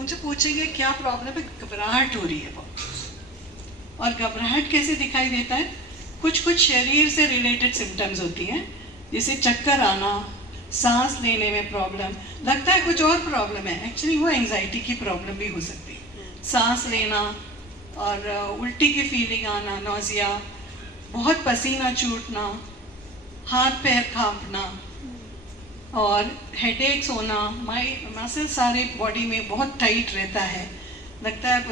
उनसे पूछेंगे क्या प्रॉब्लम है, घबराहट हो रही है बहुत। और घबराहट कैसे दिखाई देता है? कुछ कुछ शरीर से रिलेटेड सिम्टम्स होती हैं, जैसे चक्कर आना, सांस लेने में प्रॉब्लम, लगता है कुछ और प्रॉब्लम है, एक्चुअली वो एंजाइटी की प्रॉब्लम भी हो सकती है। सांस लेना और उल्टी की फीलिंग आना, नोजिया, बहुत पसीना छूटना, हाथ पैर कांपना और हेडेक्स होना, मसल सारे बॉडी में बहुत टाइट रहता है, लगता है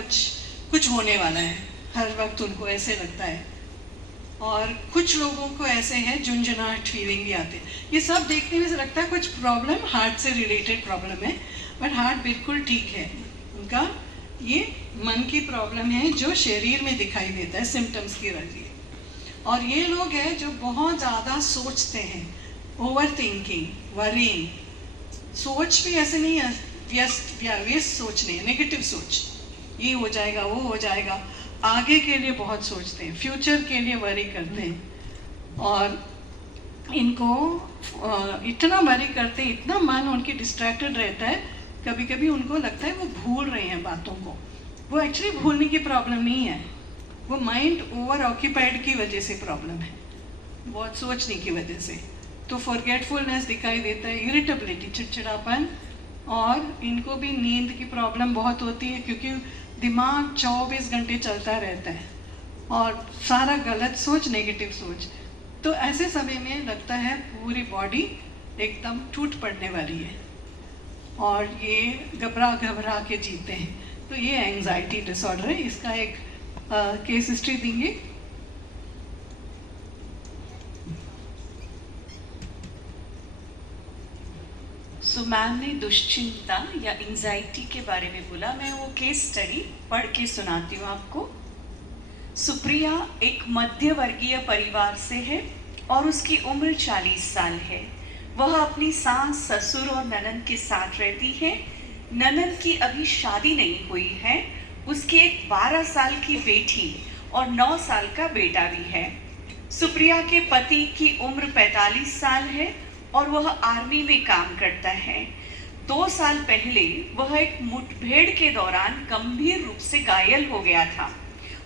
कुछ होने वाला है, हर वक्त उनको ऐसे लगता है। और कुछ लोगों को ऐसे है झुंझुनाहट फीलिंग भी आती है। ये सब देखने में से लगता है कुछ प्रॉब्लम हार्ट से रिलेटेड प्रॉब्लम है, बट हार्ट बिल्कुल ठीक है उनका। ये मन की प्रॉब्लम है जो शरीर में दिखाई देता है सिम्टम्स की वजह। और ये लोग हैं जो बहुत ज़्यादा सोचते हैं, ओवर थिंकिंग, वरिंग। सोच भी ऐसे नहीं है व्यस्त सोच नहीं, नेगेटिव सोच, ये हो जाएगा वो हो जाएगा, आगे के लिए बहुत सोचते हैं, फ्यूचर के लिए वरी करते हैं। और इनको इतना वरी करते हैं, इतना मन उनकी डिस्ट्रैक्टेड रहता है, कभी कभी उनको लगता है वो भूल रहे हैं बातों को। वो एक्चुअली भूलने की प्रॉब्लम नहीं है, वो माइंड ओवर ऑक्यूपाइड की वजह से प्रॉब्लम है, बहुत सोचने की वजह से। तो फॉरगेटफुलनेस दिखाई देता है, इरिटेबिलिटी, चिड़चिड़ापन, और इनको भी नींद की प्रॉब्लम बहुत होती है, क्योंकि दिमाग 24 घंटे चलता रहता है और सारा गलत सोच, नेगेटिव सोच। तो ऐसे समय में लगता है पूरी बॉडी एकदम टूट पड़ने वाली है और ये घबरा घबरा के जीते हैं। तो ये एंजाइटी डिसऑर्डर है। इसका एक केस हिस्ट्री देंगे। सो मैम ने दुश्चिंता या एंजाइटी के बारे में बोला। मैं वो केस स्टडी पढ़ के सुनाती हूँ आपको। सुप्रिया एक मध्य वर्गीय परिवार से है और उसकी उम्र 40 साल है। वह अपनी सास, ससुर और ननद के साथ रहती है। ननद की अभी शादी नहीं हुई है। उसकी एक 12 साल की बेटी और 9 साल का बेटा भी है। सुप्रिया के पति की उम्र 45 साल है और वह आर्मी में काम करता है। 2 साल पहले वह एक मुठभेड़ के दौरान गंभीर रूप से घायल हो गया था।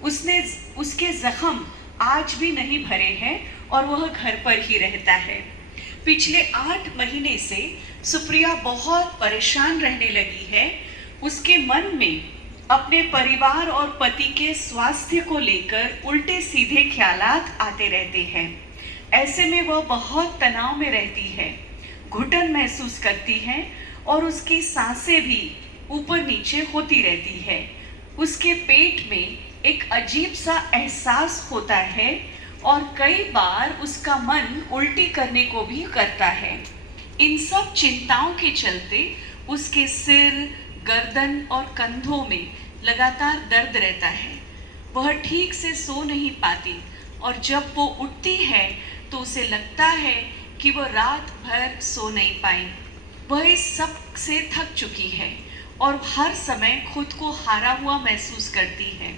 उसके जख्म आज भी नहीं भरे हैं और वह घर पर ही रहता है। पिछले 8 महीने से सुप्रिया बहुत परेशान रहने लगी है। उसके मन में अपने परिवार और पति के स्वास्थ्य को लेकर उल्टे सीधे ख्यालात आते रहते हैं। ऐसे में वह बहुत तनाव में रहती है, घुटन महसूस करती है और उसकी सांसें भी ऊपर नीचे होती रहती है। उसके पेट में एक अजीब सा एहसास होता है और कई बार उसका मन उल्टी करने को भी करता है। इन सब चिंताओं के चलते उसके सिर, गर्दन और कंधों में लगातार दर्द रहता है। वह ठीक से सो नहीं पाती और जब वो उठती है तो उसे लगता है कि वह रात भर सो नहीं पाई। वह इस सब से थक चुकी है और हर समय खुद को हारा हुआ महसूस करती है।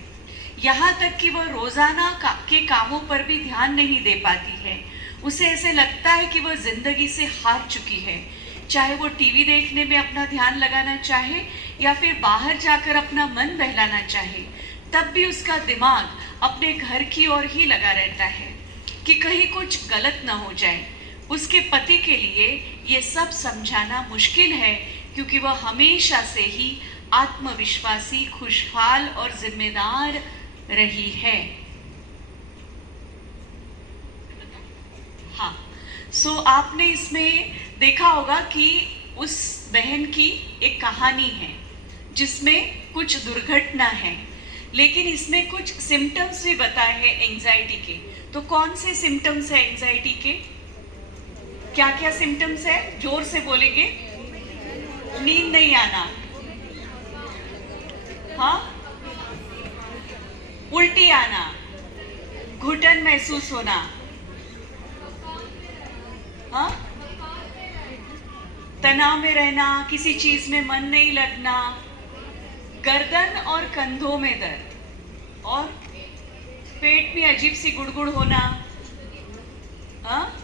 यहाँ तक कि वह रोजाना के कामों पर भी ध्यान नहीं दे पाती है। उसे ऐसे लगता है कि वह जिंदगी से हार चुकी है। चाहे वो टीवी देखने में अपना ध्यान लगाना चाहे या फिर बाहर जाकर अपना मन बहलाना चाहे, तब भी उसका दिमाग अपने घर की ओर ही लगा रहता है कि कहीं कुछ गलत न हो जाए। उसके पति के लिए ये सब समझाना मुश्किल है, क्योंकि वह हमेशा से ही आत्मविश्वासी, खुशहाल और जिम्मेदार रही है। हाँ, सो आपने इसमें देखा होगा कि उस बहन की एक कहानी है जिसमें कुछ दुर्घटना है, लेकिन इसमें कुछ सिम्टम्स भी बताए हैं एंजाइटी के। तो कौन से सिम्टम्स है एंजाइटी के? क्या क्या सिम्टम्स है? जोर से बोलेंगे। नींद नहीं आना, हाँ, उल्टी आना, घुटन महसूस होना, हाँ, तनाव में रहना, किसी चीज में मन नहीं लगना, गर्दन और कंधों में दर्द और पेट में अजीब सी गुड़गुड़ होना, हाँ,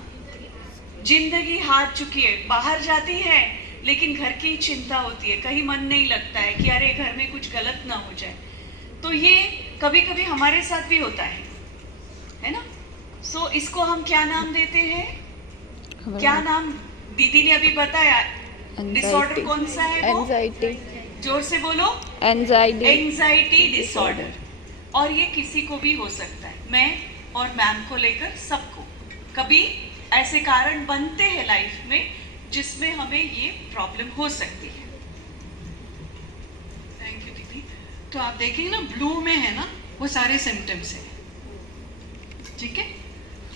जिंदगी हार चुकी है। बाहर जाती है लेकिन घर की चिंता होती है, कहीं मन नहीं लगता है कि अरे घर में कुछ गलत ना हो जाए। तो ये कभी कभी हमारे साथ भी होता है ना। सो इसको हम क्या नाम देते हैं, क्या नाम दीदी ने अभी बताया, डिसऑर्डर कौन सा है वो? एंजाइटी। जोर से बोलो। एंजाइटी। Anxiety disorder. और ये किसी को भी हो सकता है, मैं और मैम को लेकर सबको कभी ऐसे कारण बनते हैं लाइफ में जिसमें हमें ये प्रॉब्लम हो सकती है। थैंक यू दीदी। तो आप देखेंगे ना, ब्लू में है ना वो सारे सिम्टम्स हैं, ठीक है।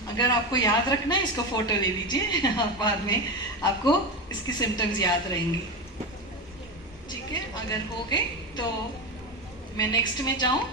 अगर आपको याद रखना है, इसको फोटो ले लीजिए आप, बाद में आपको इसके सिम्टम्स याद रहेंगे, ठीक है। अगर हो गए तो मैं नेक्स्ट में जाऊं।